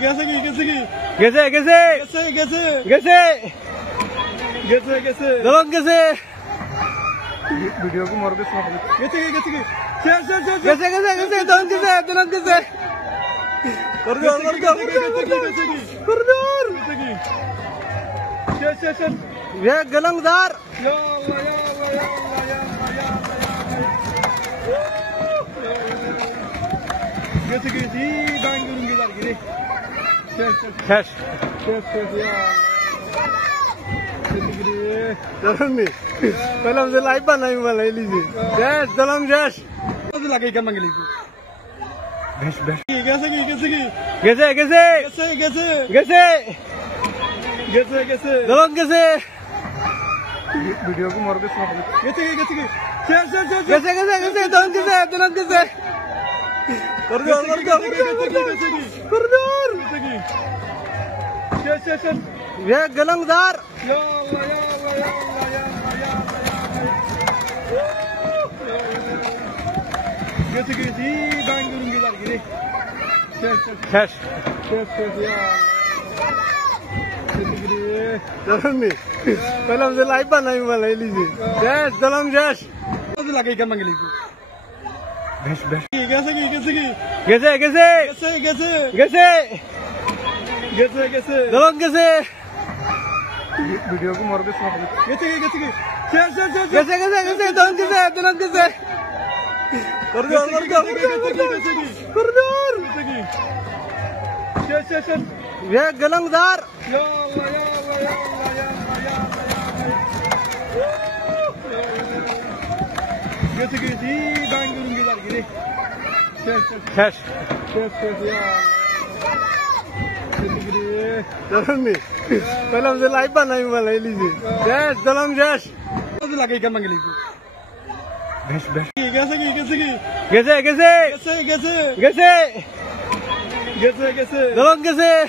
कैसे की कैसे की कैसे कैसे कैसे कैसे कैसे कैसे दलन कैसे वीडियो को मार के सुना कैसे की शेयर शेयर शेयर कैसे कैसे कैसे दलन कैसे कर दो शेयर शेयर शेयर ये गलंगदार या अल्लाह या अल्लाह या अल्लाह या अल्लाह कैसे की जी गांग करूंगी यार गिरे शेयर शेयर शेष शेयर शेयर या दलन नहीं पहले हमसे लाइव बनाई वाला है लीजिए शेष दलन शेष लगे क्या मंगली को बेश बेश कैसे की कैसे कैसे कैसे कैसे कैसे कैसे कैसे दलन कैसे वीडियो को मार के सुना कैसे की शेयर शेयर शेयर कैसे कैसे दलन कैसे कर दो शेयर शेयर शेयर ये गलंगदार या अल्लाह या अल्लाह या अल्लाह या अल्लाह कैसे की जी गांग करूंगी यार गिरे शेयर शेयर शेष शेयर शेयर या दलन नहीं पहले हमसे लाइव बनाई वाला है लीजिए शेष दलन शेष लगे क्या मंगली को बेश बेश कैसे की कैसे कैसे कैसे कैसे कैसे दलन कैसे वीडियो को मार के सुना कैसे की शेयर शेयर शेयर कैसे दलन कैसे कर दो शेयर शेयर शेयर ये गलंगदार या अल्लाह या अल्लाह या अल्लाह या कैसे की जी गांग करूंगी यार गिरे शेयर शेयर शेष शेयर शेयर या दलन नहीं पहले हमसे लाइव बनाई वाला है लीजिए शेष दलन शेष लगे क्या मंगली को बेश बेश कैसे की कैसे कैसे कैसे कैसे दलन कैसे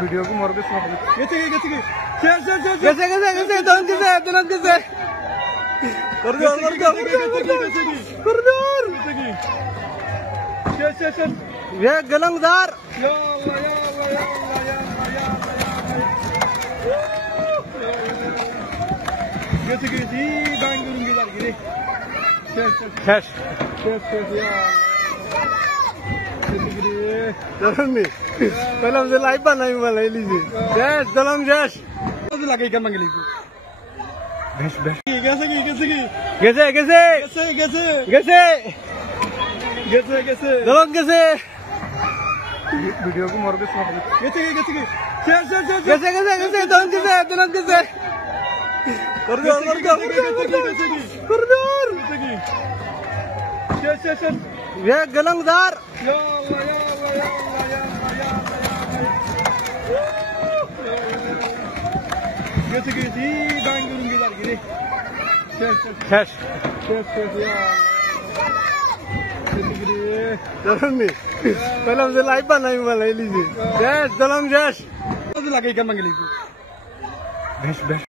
वीडियो को मार के सुना कैसे की शेयर शेयर शेयर कैसे दलन कैसे कर दो शेयर शेयर शेयर ये गलंगदार या अल्लाह या अल्लाह या अल्लाह या कैसे की जी गांग करूंगी यार गिरे शेयर शेयर शेष शेयर शेयर या दलन नहीं पहले हमसे लाइव बनाई वाला है लीजिए शेष दलन शेष लगे क्या मंगली को बेश बेश कैसे की कैसे कैसे कैसे दलन कैसे वीडियो को मार के सुना कैसे की शेयर शेयर शेयर कैसे दलन कैसे कर दो शेयर शेयर शेयर ये गलंगदार या अल्लाह या अल्लाह या अल्लाह या कैसे की जी गांग करूंगी यार गिरे शेयर शेयर शेष शेयर शेयर या दलन नहीं पहले हमसे लाइव बनाई वाला है लीजिए शेष दलन शेष लगे क्या मंगली को बेश बेश